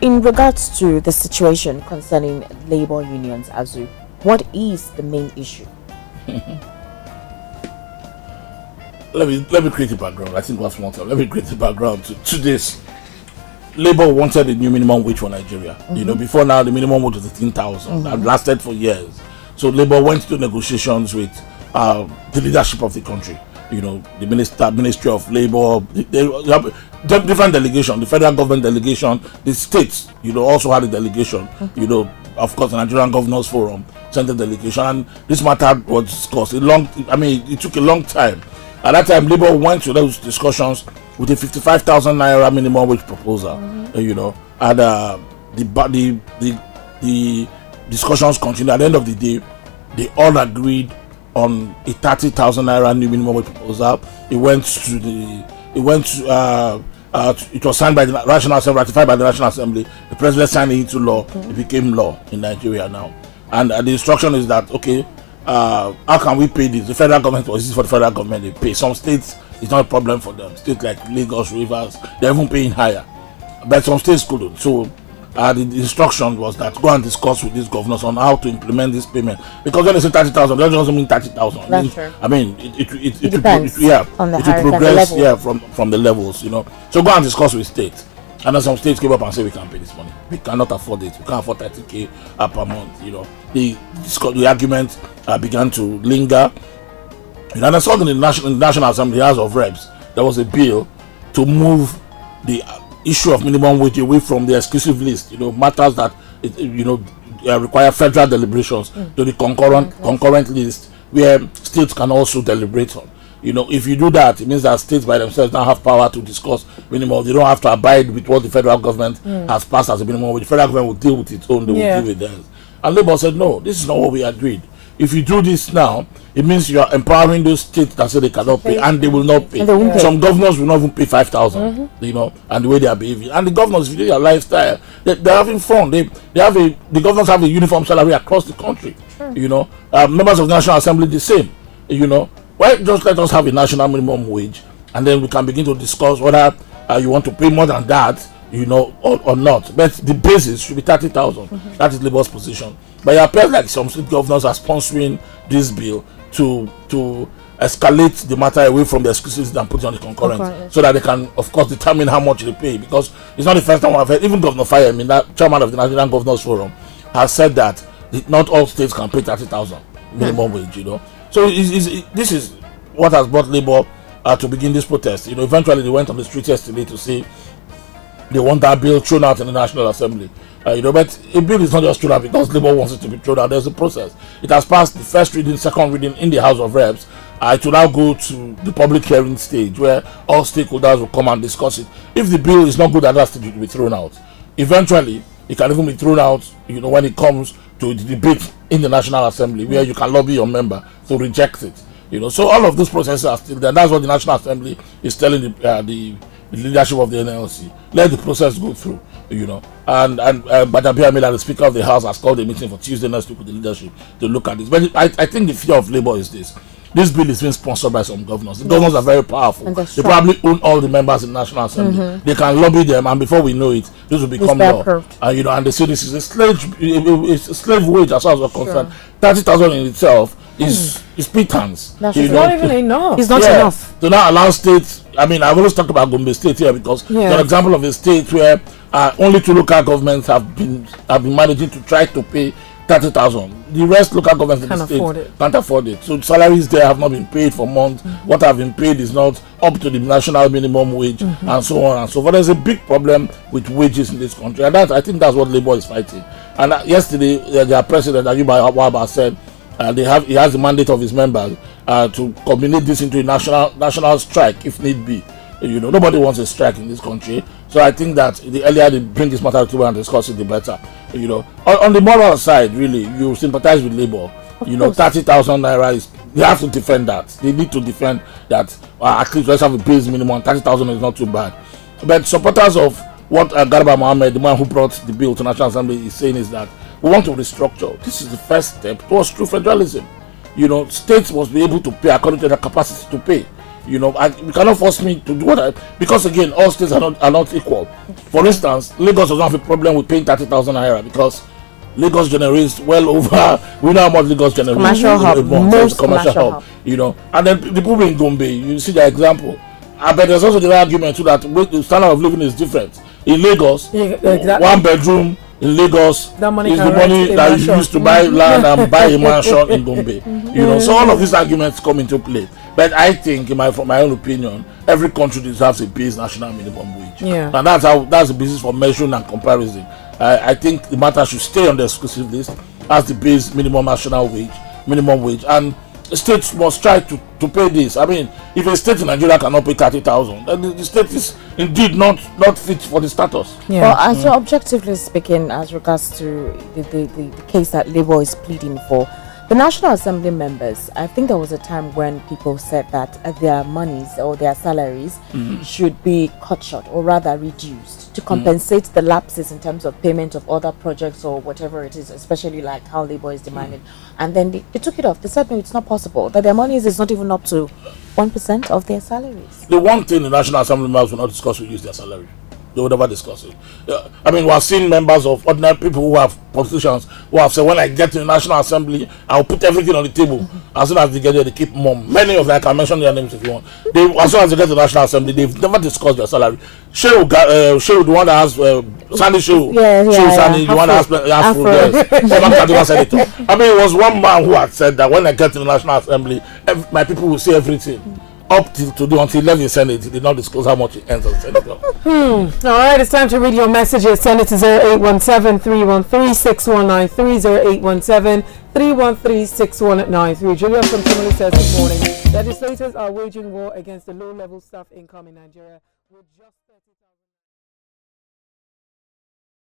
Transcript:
in regards to the situation concerning labor unions, Azu, what is the main issue? Let me create a background. I think that's one time. Let me create a background to this. Labor wanted a new minimum wage for Nigeria. You know, before now the minimum wage was 15,000. That lasted for years. So Labor went to negotiations with the leadership of the country. You know, the Ministry of Labor, they have different delegation, the federal government delegation, the states, you know, also had a delegation. You know, of course, the Nigerian Governors Forum sent a delegation, and this matter was discussed. It took a long time. At that time, Labour went to those discussions with a 55,000 naira minimum wage proposal. You know, and the discussions continued. At the end of the day, they all agreed on a 30,000 naira new minimum wage proposal. It was signed by the National Assembly, ratified by the National Assembly. The President signed it into law. It became law in Nigeria now. And the instruction is that, okay, how can we pay this? The federal government, or is this for the federal government? They pay. Some states, it's not a problem for them. States like Lagos, Rivers, they're even paying higher. But some states couldn't. So the instruction was that go and discuss with these governors on how to implement this payment. Because when they say 30,000, that doesn't mean 30,000. That's true. I mean, it depends on the higher progress, level. from the levels, you know. So go and discuss with states. And then some states came up and say we can't pay this money. We cannot afford it. We can't afford 30K per month, you know. The argument began to linger. And then suddenly in the National Assembly, House of Reps, there was a bill to move the issue of minimum wage away from the exclusive list, you know, matters that require federal deliberations to the concurrent list, where states can also deliberate on. You know, if you do that, it means that states by themselves don't have power to discuss minimum. They don't have to abide with what the federal government has passed as a minimum wage. The federal government will deal with its own. They will deal with theirs. And Labour said, no, this is not what we agreed. If you do this now, it means you are empowering those states that say they cannot pay, and they will not pay. Some governors will not even pay 5,000, you know, and the way they are behaving. And the governors, if you do their lifestyle, they're having fun. The governors have a uniform salary across the country, you know. Members of the National Assembly, the same, you know. Why just let us have a national minimum wage, and then we can begin to discuss whether you want to pay more than that, you know, or not. But the basis should be 30,000. That is Labour's position. But it appears like some state governors are sponsoring this bill to escalate the matter away from the exclusives and put it on the concurrent, so that they can, of course, determine how much they pay. Because it's not the first time I've heard, even Governor Fayemi, that chairman of the Nigerian Governors Forum, has said that not all states can pay 30,000 minimum wage, you know. So this is what has brought Labour to begin this protest. You know, eventually they went on the street yesterday to say they want that bill thrown out in the National Assembly. You know, but a bill is not just thrown out because Labour wants it to be thrown out. There's a process. It has passed the first reading, second reading in the House of Reps. It will now go to the public hearing stage where all stakeholders will come and discuss it. If the bill is not good at that stage, it will be thrown out. Eventually, it can even be thrown out, you know, when it comes to the debate in the National Assembly, where you can lobby your member to reject it. You know, so all of those processes are still there. That's what the National Assembly is telling the leadership of the NLC. Let the process go through, you know. And Badabia Amila, the Speaker of the House, has called a meeting for Tuesday next week with the leadership to look at this. But I think the fear of Labour is this. This bill is being sponsored by some governors. The governors are very powerful. They probably own all the members in the National Assembly. They can lobby them, and before we know it, this will become law. You know, and they say this is a slave wage as far as we're concerned. 30,000 in itself is pittance. It's not even enough. It's not enough. To now allow states. I mean, I've always talked about Gombe State here because it's an example of a state where only 2 local governments have been managing to try to pay 30,000. The rest local governments in the state can't afford it. So salaries there have not been paid for months. What have been paid is not up to the national minimum wage, and so on and so forth. There's a big problem with wages in this country, and I think that's what Labour is fighting. And yesterday, their president Ayuba Waba said he has the mandate of his members to combine this into a national strike if need be. You know, nobody wants a strike in this country. So I think that the earlier they bring this matter to table and discuss it, the better. You know, on the moral side, really, you sympathize with Labour. You know, 30,000 naira is, they have to defend that. They need to defend that. At least let's have a base minimum. 30,000 is not too bad. But supporters of what Garba Mohammed, the man who brought the bill to National Assembly, is saying is that we want to restructure. This is the first step towards true federalism. You know, states must be able to pay according to their capacity to pay. You know, you cannot force me to do what because again, all states are not equal. For instance, Lagos does not have a problem with paying 30,000 naira because Lagos generates well over. We know how much Lagos generates. Commercial hub, most commercial hub. You know, and then the people in Gombe, you see the example. I bet there's also the argument too that the standard of living is different. In Lagos, exactly. 1 bedroom in Lagos is the money that you used to buy land and buy a mansion in Gombe. You know, so all of these arguments come into play. But I think, from my own opinion, every country deserves a base national minimum wage. Yeah. And that's the basis for measuring and comparison. I think the matter should stay on the exclusive list as the base minimum wage, and states must try to pay this. I mean, if a state in Nigeria cannot pay 30,000, then the state is indeed not fit for the status. Yeah. Well, so objectively speaking, as regards to the case that Labour is pleading for, the National Assembly members, I think there was a time when people said that their monies or their salaries should be cut short, or rather reduced, to compensate the lapses in terms of payment of other projects or whatever it is, especially like how Labour is demanding. And then they took it off. They said, no, it's not possible, that their monies is not even up to 1% of their salaries. The one thing the National Assembly members will not discuss will use their salary. They would never discuss it. I mean, we have seen members of ordinary people who have politicians who have said, when I get to the National Assembly, I'll put everything on the table. As soon as they get there, they keep mum. Many of them, I can mention their names if you want. As soon as they get to the National Assembly, they've never discussed their salary. Shehu, the one that has Sandy Shehu, Sandy, the one that has former senator. I mean, it was one man who had said that when I get to the National Assembly, my people will see everything. Up till today, until 11 Senate, he did not disclose how much it earns on Senate. All right, it's time to read your messages. Send it to 0817-313-6193, 0817-313-6193. Julia from Kimberley says, good morning. Legislators are waging war against the low-level staff income in Nigeria with just 30,000.